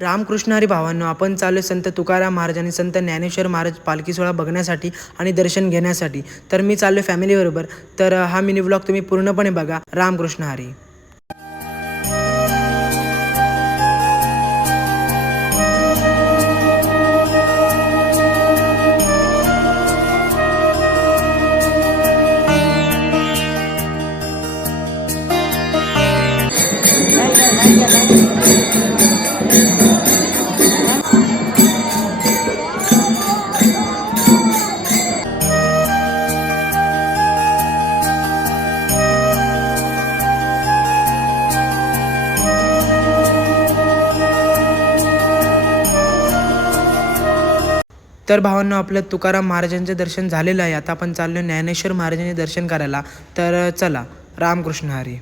रामकृष्ण हरी भावांनो, आपण चालू संत तुकाराम महाराज आणि संत ज्ञानेश्वर महाराज पालखी सोहळा बघण्यासाठी आणि दर्शन घेण्यासाठी. तर मी चाललो फॅमिलीबरोबर. तर हा मिनी व्लॉग तुम्ही पूर्णपणे बघा. रामकृष्ण हरी. तर भावांनो, आपलं तुकाराम महाराजांचं दर्शन झालेलं आहे. आता आपण चाललो ज्ञानेश्वर महाराजांचे दर्शन करायला. तर चला, रामकृष्ण हरी.